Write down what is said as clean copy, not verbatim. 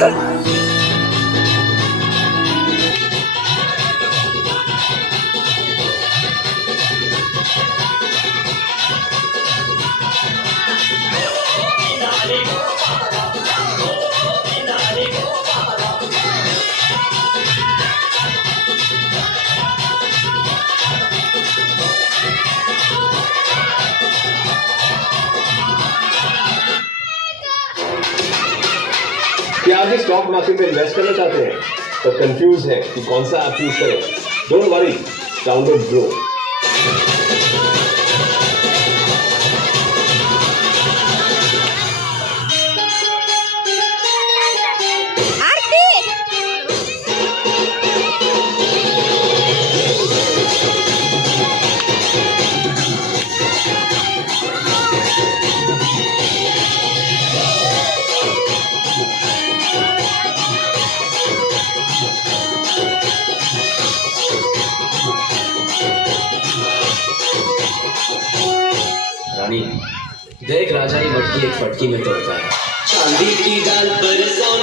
क्या आप भी स्टॉक मार्केट में इन्वेस्ट करना चाहते हैं तो कंफ्यूज है कि कौन सा ऐप यूज करें? Don't worry, download Groww. रानी, देख राजा ही मटकी एक फटकी में तोड़ता है। चांदी की दाल पर सोना